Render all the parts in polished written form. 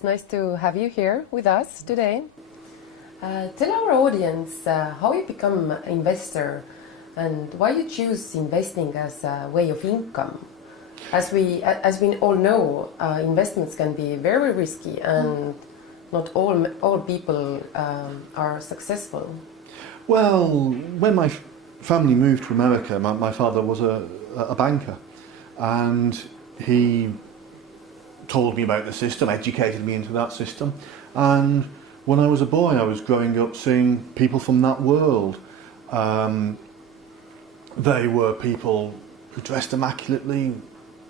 It's nice to have you here with us today. Tell our audience how you become an investor and why you choose investing as a way of income. As we all know, investments can be very risky and not all people are successful. Well, when my family moved to America, my father was a banker, and he told me about the system, educated me into that system, and when I was a boy I was growing up seeing people from that world. They were people who dressed immaculately,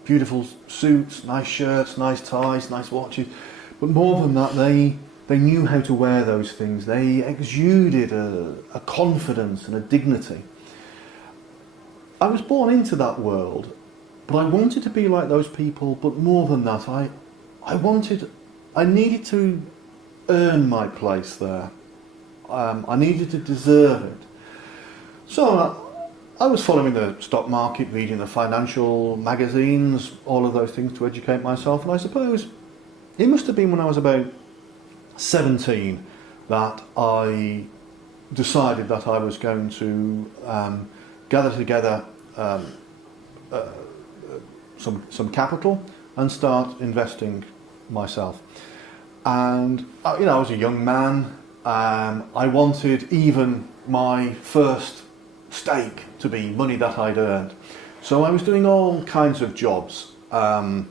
beautiful suits, nice shirts, nice ties, nice watches, but more than that they knew how to wear those things. They exuded a confidence and a dignity. I was born into that world, but I wanted to be like those people, but more than that, I needed to earn my place there. I needed to deserve it. So I was following the stock market, reading the financial magazines, all of those things to educate myself, and I suppose it must have been when I was about 17 that I decided that I was going to gather together some capital and start investing myself. And I was a young man. I wanted even my first stake to be money that I'd earned. So I was doing all kinds of jobs. Busboy,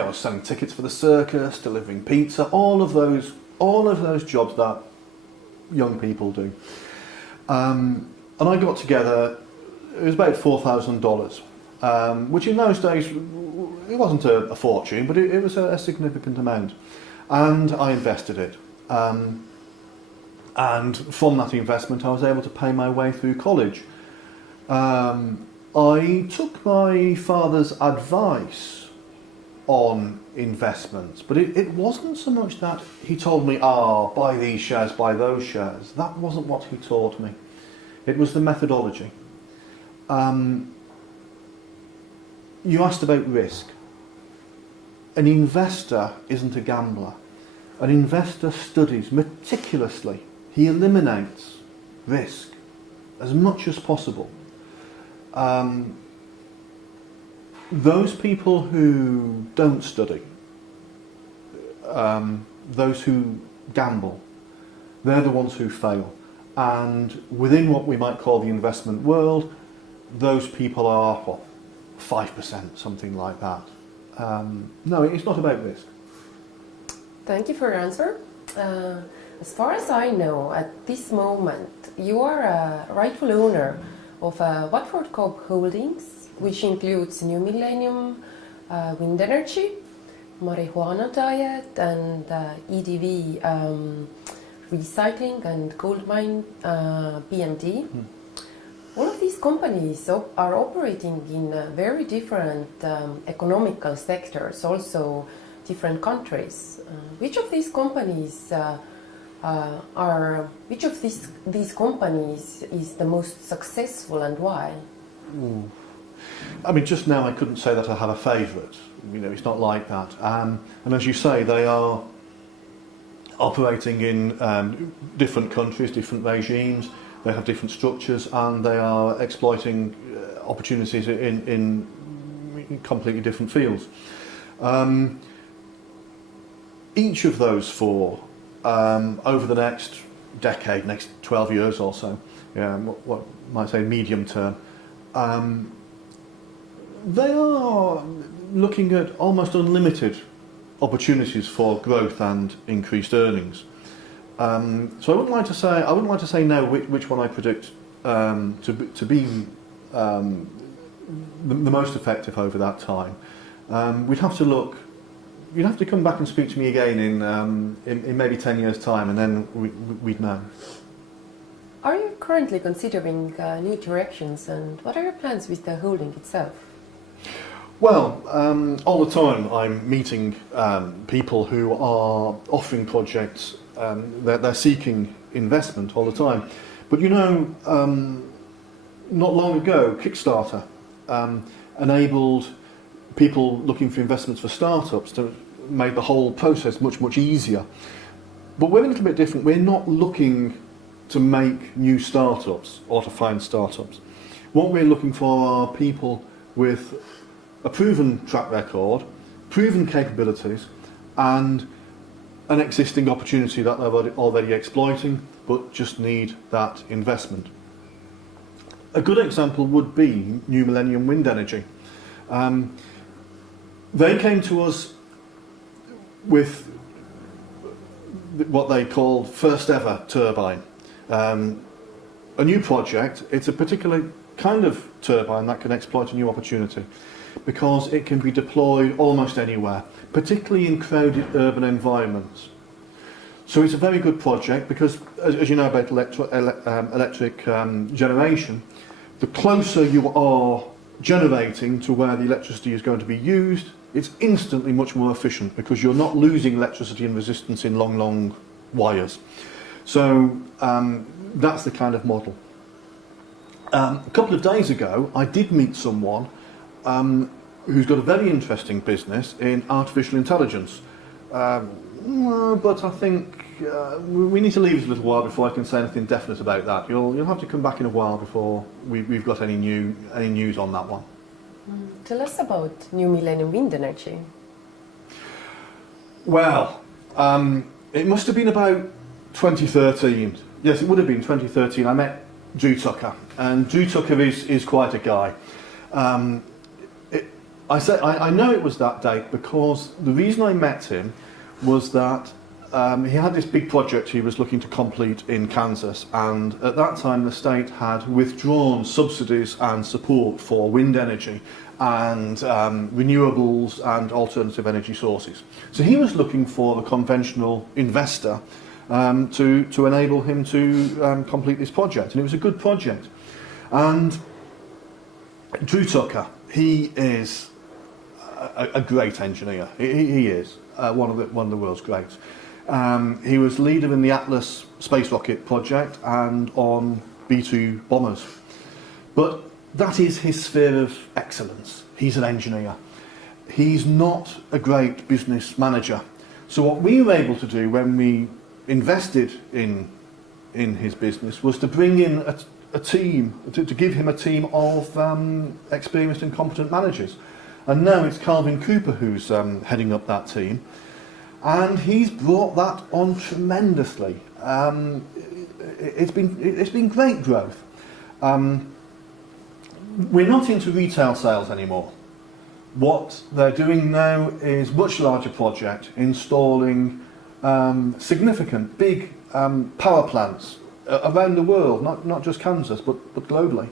I was selling tickets for the circus, delivering pizza, all of those jobs that young people do. And I got together, it was about $4,000, which in those days, it wasn't a fortune, but it was a significant amount. And I invested it. And from that investment I was able to pay my way through college. I took my father's advice on investments, but it wasn't so much that he told me, buy these shares, buy those shares. That wasn't what he taught me. It was the methodology. You asked about risk. An investor isn't a gambler. An investor studies meticulously. He eliminates risk as much as possible. Those people who don't study, those who gamble, they're the ones who fail. And within what we might call the investment world, those people are, 5%, something like that. No, it's not about risk. Thank you for your answer. As far as I know, at this moment, you are a rightful owner of WatFord Corp Holdings, which includes New Millennium, Wind Energy, Marijuana Diet, and EDV Recycling and Gold Mine BMD. All of these companies are operating in very different economical sectors, also different countries. Which of these companies these companies is the most successful and why? I mean, just now I couldn't say that I have a favourite. It's not like that. And as you say, they are operating in different countries, different regimes. They have different structures, and they are exploiting opportunities in completely different fields. Each of those four, over the next decade, next 12 years or so, what might say medium term, they are looking at almost unlimited opportunities for growth and increased earnings. So I wouldn't like to say now which one I predict to be the most effective over that time. We'd have to look. You'd have to come back and speak to me again in maybe 10 years' time, and then we'd know. Are you currently considering new directions, and what are your plans with the holding itself? Well, all the time I'm meeting people who are offering projects. They're seeking investment all the time. But not long ago, Kickstarter enabled people looking for investments for startups to made the whole process much, much easier. But we're a little bit different. We're not looking to make new startups or to find startups. What we're looking for are people with a proven track record, proven capabilities, and an existing opportunity that they're already exploiting, but just need that investment. A good example would be New Millennium Wind Energy. They came to us with what they called first ever turbine. A new project. It's a particular kind of turbine that can exploit a new opportunity because it can be deployed almost anywhere, particularly in crowded urban environments. So it's a very good project because, as you know about electric generation, the closer you are generating to where the electricity is going to be used, it's instantly much more efficient because you're not losing electricity and resistance in long, long wires. So that's the kind of model. A couple of days ago, I did meet someone who's got a very interesting business in artificial intelligence. But I think we need to leave it a little while before I can say anything definite about that. You'll have to come back in a while before we've got any news on that one. Tell us about New Millennium Wind Energy. Well, it must have been about 2013. Yes, it would have been 2013. I met Drew Tucker, and Drew Tucker is quite a guy. I know it was that date because the reason I met him was that he had this big project he was looking to complete in Kansas, and at that time the state had withdrawn subsidies and support for wind energy and renewables and alternative energy sources. So he was looking for a conventional investor to enable him to complete this project, and it was a good project. And Drew Tucker, he is a great engineer. He is one of the world's greats. He was leader in the Atlas space rocket project and on B-2 bombers. But that is his sphere of excellence. He's an engineer. He's not a great business manager. So what we were able to do when we invested in his business was to bring in a team, to give him a team of experienced and competent managers. And now it's Calvin Cooper who's heading up that team. And he's brought that on tremendously. It's been great growth. We're not into retail sales anymore. What they're doing now is much larger project, installing significant, big power plants around the world, not just Kansas, but globally.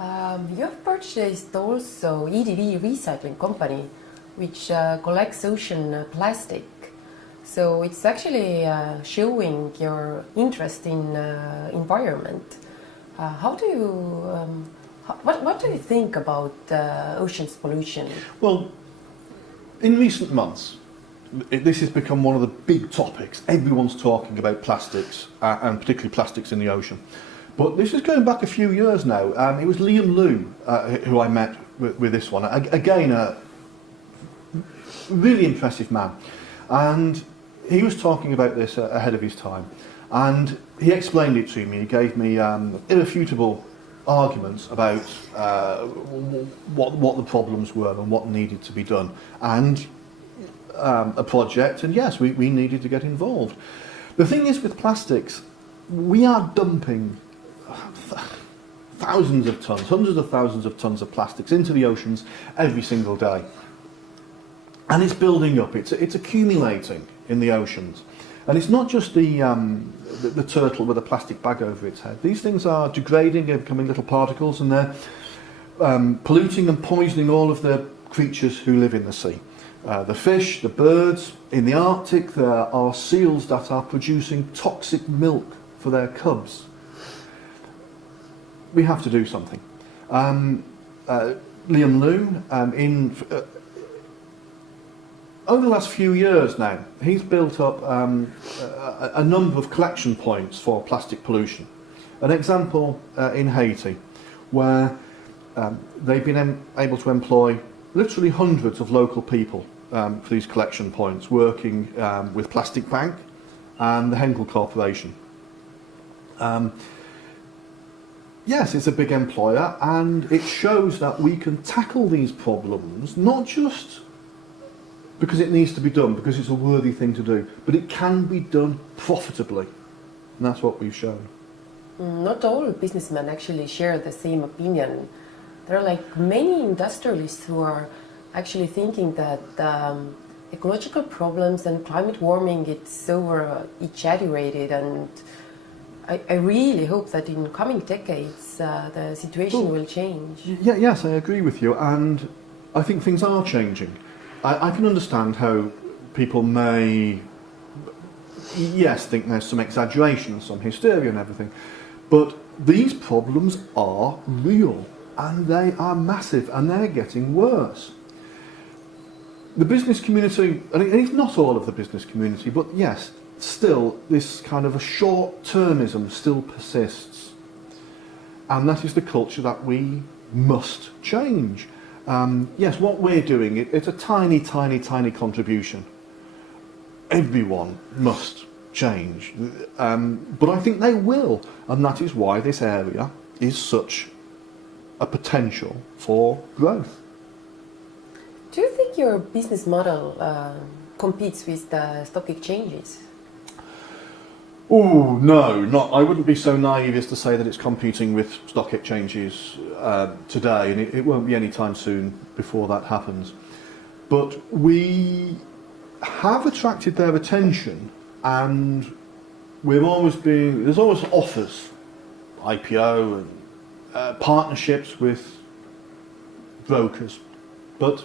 You have purchased also EDV recycling company, which collects ocean plastic. So it's actually showing your interest in environment. How do you, what do you think about oceans pollution? Well, in recent months, this has become one of the big topics. Everyone's talking about plastics, and particularly plastics in the ocean. But this is going back a few years now. It was Liam Liu who I met with this one. Again, a really impressive man. And he was talking about this ahead of his time. And he explained it to me. He gave me irrefutable arguments about what the problems were and what needed to be done. And a project, and yes, we needed to get involved. The thing is with plastics, we are dumping thousands of tons, hundreds of thousands of tons of plastics into the oceans every single day. And it's building up, it's accumulating in the oceans. And it's not just the turtle with a plastic bag over its head. These things are degrading, they're becoming little particles, and they're polluting and poisoning all of the creatures who live in the sea. The fish, the birds. In the Arctic there are seals that are producing toxic milk for their cubs. We have to do something. Liam Liu, over the last few years now, he's built up a number of collection points for plastic pollution. An example in Haiti, where they've been able to employ literally hundreds of local people for these collection points, working with Plastic Bank and the Henkel Corporation. Yes, it's a big employer, and it shows that we can tackle these problems, not just because it needs to be done, because it's a worthy thing to do, but it can be done profitably, and that's what we've shown. Not all businessmen actually share the same opinion. There are like many industrialists who are actually thinking that ecological problems and climate warming, it's so exaggerated, and I really hope that in coming decades the situation will change. Yes, I agree with you, and I think things are changing. I can understand how people may, yes, think there's some exaggeration, some hysteria and everything, but these problems are real, and they are massive, and they're getting worse. The business community, and it's not all of the business community, but yes, still this kind of a short-termism still persists, and that is the culture that we must change. Yes, what we're doing, it's a tiny, tiny, tiny contribution. Everyone must change, but I think they will, and that is why this area is such a potential for growth. Do you think your business model competes with the stock exchanges? Oh, no, I wouldn't be so naive as to say that it's competing with stock exchanges today, and it won't be any time soon before that happens. But we have attracted their attention, and there's always offers, IPO and partnerships with brokers. But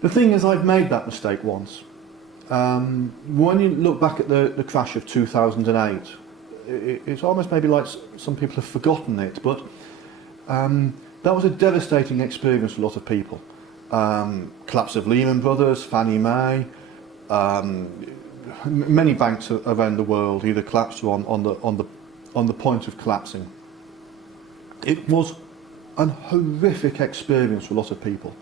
the thing is, I've made that mistake once. When you look back at the crash of 2008, it's almost maybe like some people have forgotten it, but that was a devastating experience for a lot of people. Collapse of Lehman Brothers, Fannie Mae, many banks around the world either collapsed or on the point of collapsing. It was a horrific experience for a lot of people.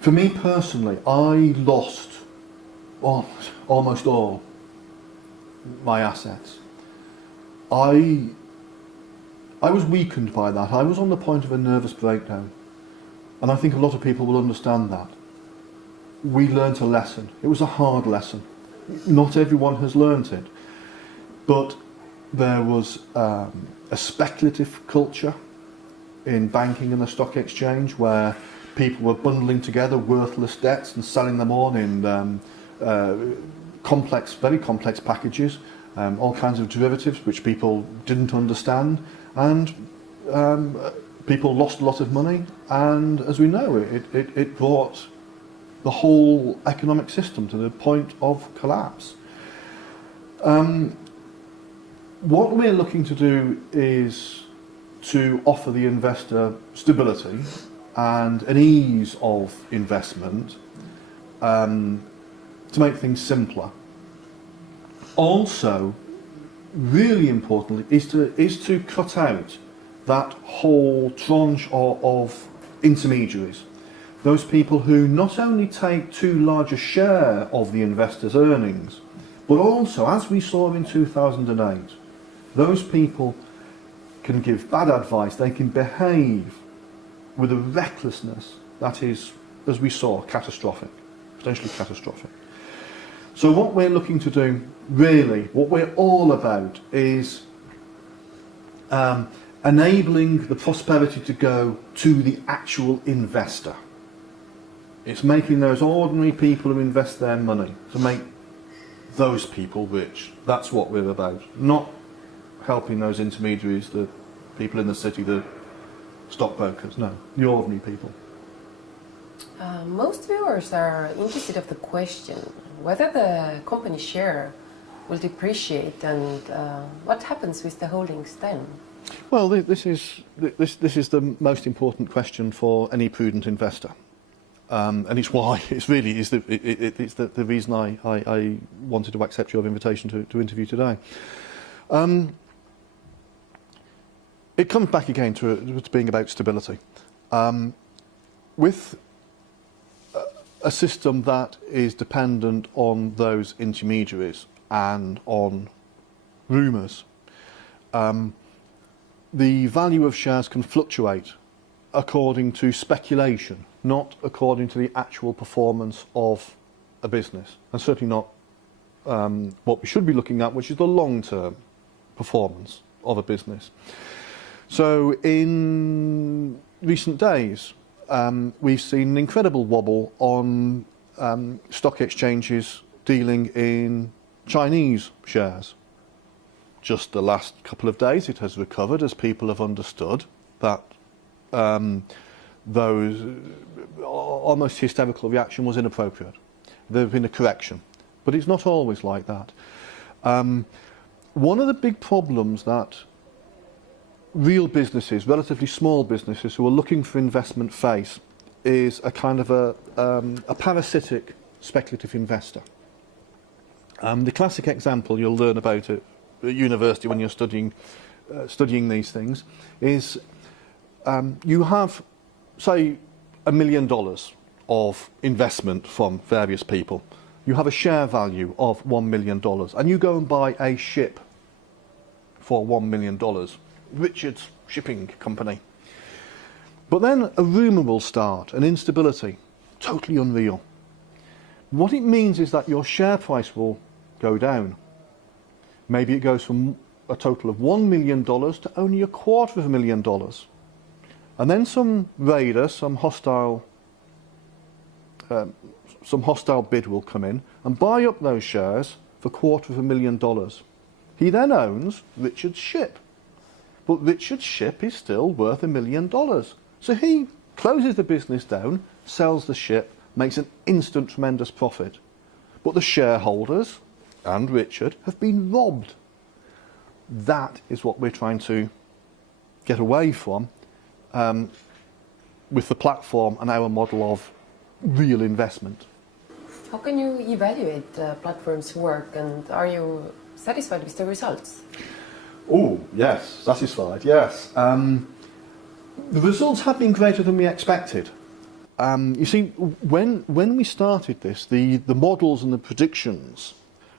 For me personally, I lost almost all my assets. I was weakened by that. I was on the point of a nervous breakdown, and I think a lot of people will understand that. We learnt a lesson. It was a hard lesson. Not everyone has learnt it, but there was a speculative culture in banking and the stock exchange where people were bundling together worthless debts and selling them on in very complex packages, all kinds of derivatives which people didn't understand, and people lost a lot of money, and as we know, it brought the whole economic system to the point of collapse. What we're looking to do is to offer the investor stability and an ease of investment, to make things simpler. Also, really importantly, is to cut out that whole tranche of intermediaries. Those people who not only take too large a share of the investor's earnings, but also, as we saw in 2008, those people can give bad advice, they can behave with a recklessness that is, as we saw, catastrophic, potentially catastrophic. So what we're looking to do, really, what we're all about is enabling the prosperity to go to the actual investor. It's making those ordinary people who invest their money, to make those people rich. That's what we're about. Not helping those intermediaries, the people in the city, the stockbrokers, no, the ordinary people. Most viewers are interested of the question whether the company share will depreciate, and what happens with the holdings then? Well, this is the most important question for any prudent investor, and it's why it's really the reason I wanted to accept your invitation to interview today. It comes back again to being about stability. with a system that is dependent on those intermediaries and on rumours, the value of shares can fluctuate according to speculation, not according to the actual performance of a business, and certainly not what we should be looking at, which is the long-term performance of a business. So in recent days, we've seen an incredible wobble on stock exchanges dealing in Chinese shares. Just the last couple of days it has recovered as people have understood that those almost hysterical reaction was inappropriate. There has been a correction, but it's not always like that. One of the big problems that real businesses, relatively small businesses who are looking for investment face is a kind of a parasitic speculative investor. The classic example you'll learn about at university when you're studying these things is you have, say, $1 million of investment from various people. You have a share value of $1 million and you go and buy a ship for $1 million. Richard's shipping company. But then a rumour will start, an instability, totally unreal. What it means is that your share price will go down. Maybe it goes from a total of $1 million to only $250,000. And then some raider, some hostile bid will come in and buy up those shares for $250,000. He then owns Richard's ship. But Richard's ship is still worth $1 million. So he closes the business down, sells the ship, makes an instant tremendous profit. But the shareholders and Richard have been robbed. That is what we're trying to get away from with the platform and our model of real investment. How can you evaluate platforms' work, and are you satisfied with the results? Oh, yes, satisfied, yes. The results have been greater than we expected. You see, when we started this, the models and the predictions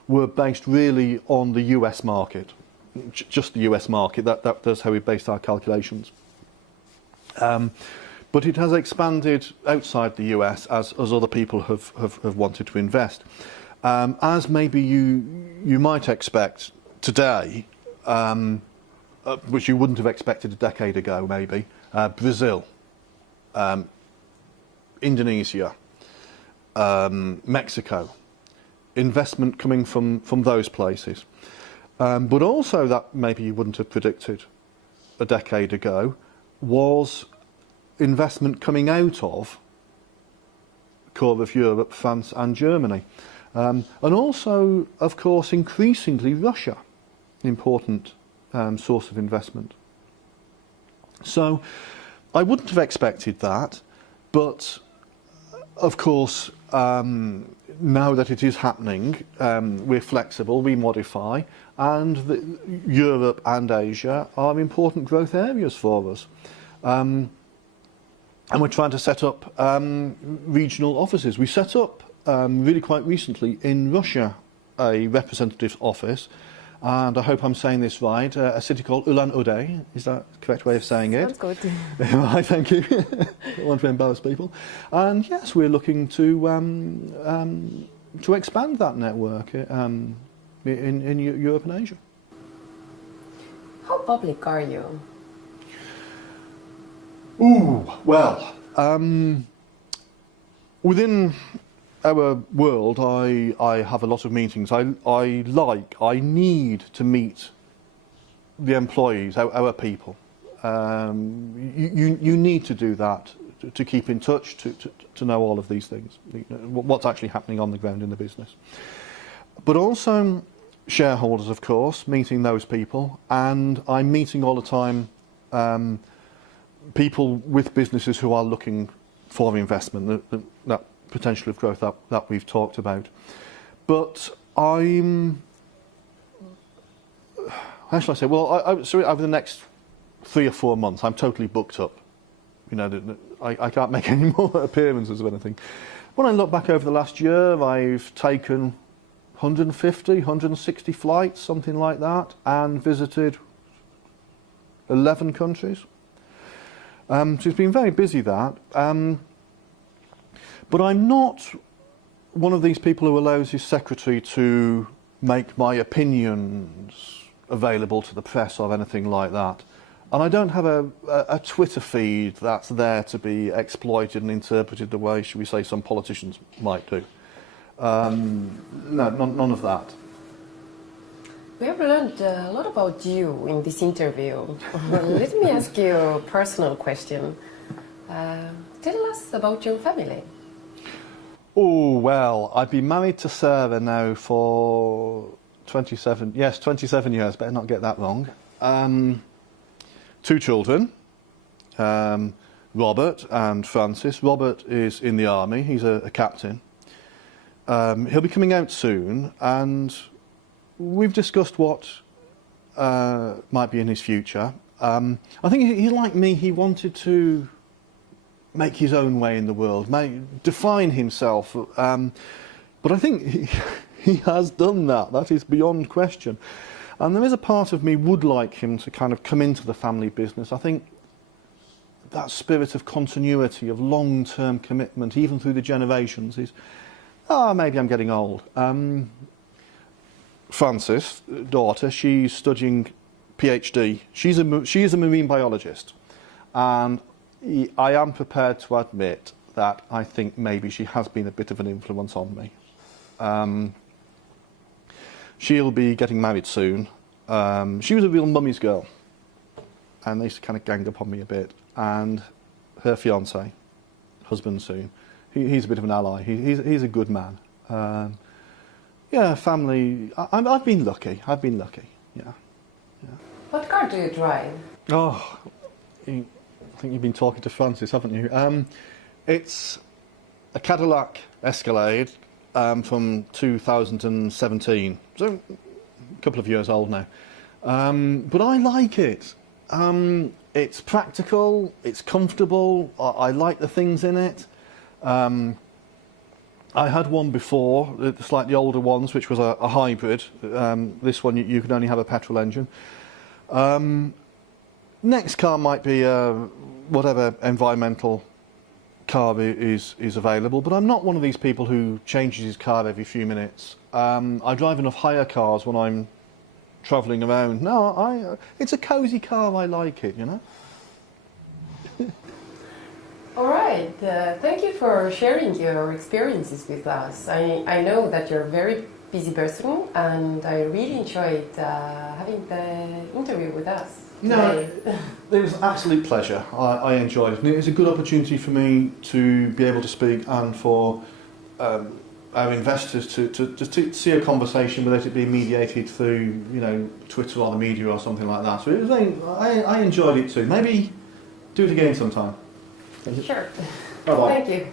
were based really on the US market, just the US market. That's how we based our calculations. But it has expanded outside the US as other people have wanted to invest. As maybe you might expect today, which you wouldn't have expected a decade ago maybe, Brazil, Indonesia, Mexico, investment coming from those places. But also that maybe you wouldn't have predicted a decade ago was investment coming out of core of Europe, France and Germany. And also, of course, increasingly Russia, important source of investment. So I wouldn't have expected that, but of course, now that it is happening, we're flexible, we modify, and Europe and Asia are important growth areas for us. And we're trying to set up regional offices. We set up really quite recently in Russia a representative office, and I hope I'm saying this right, a city called Ulan-Ude. Is that the correct way of saying it? Sounds good. Right, thank you. Don't want to embarrass people. And yes, we're looking to expand that network in Europe and Asia. How public are you? Ooh, well, within our world, I have a lot of meetings. I need to meet the employees, our people. You need to do that to keep in touch, to know all of these things, what's actually happening on the ground in the business. But also shareholders, of course, meeting those people, and I'm meeting all the time people with businesses who are looking for investment, that potential of growth that we've talked about. But I'm, how shall I say, well, so over the next 3 or 4 months, I'm totally booked up you know, I can't make any more appearances of anything. When I look back over the last year, I've taken 150, 160 flights, something like that, and visited 11 countries. So it's been very busy, that. But I'm not one of these people who allows his secretary to make my opinions available to the press or anything like that. And I don't have a Twitter feed that's there to be exploited and interpreted the way, should we say, some politicians might do. No, none of that. We have learned a lot about you in this interview. Let me ask you a personal question. Tell us about your family. Oh, well, I've been married to Sarah now for 27 years, better not get that wrong. 2 children, Robert and Francis. Robert is in the army, he's a captain. He'll be coming out soon, and we've discussed what might be in his future. I think he, like me, he wanted to make his own way in the world, define himself. But I think he has done that. That is beyond question. And there is a part of me would like him to kind of come into the family business. I think that spirit of continuity, of long-term commitment, even through the generations, is, maybe I'm getting old. Frances, daughter, she's studying PhD. She is a marine biologist. And I am prepared to admit that I think maybe she has been a bit of an influence on me. She'll be getting married soon. She was a real mummy's girl, and they used to kind of gang up on me a bit. And her fiance, husband soon, he's a bit of an ally. He's a good man. Yeah, family. I've been lucky. Yeah. What car do you drive? Oh, I think you've been talking to Francis, haven't you? It's a Cadillac Escalade from 2017, so a couple of years old now. But I like it. It's practical, it's comfortable, I like the things in it. I had one before, the slightly older ones, which was a hybrid. This one, you can only have a petrol engine. Next car might be whatever environmental car is available, but I'm not one of these people who changes his car every few minutes. I drive enough hire cars when I'm travelling around. No, it's a cosy car, I like it, you know. All right, thank you for sharing your experiences with us. I know that you're a very busy person, and I really enjoyed having the interview with us. No, it was an absolute pleasure. I enjoyed it. And it was a good opportunity for me to be able to speak, and for our investors to see a conversation without it being mediated through, you know, Twitter or the media or something like that. So it was I enjoyed it too. Maybe do it again sometime. Sure. Bye-bye. Thank you.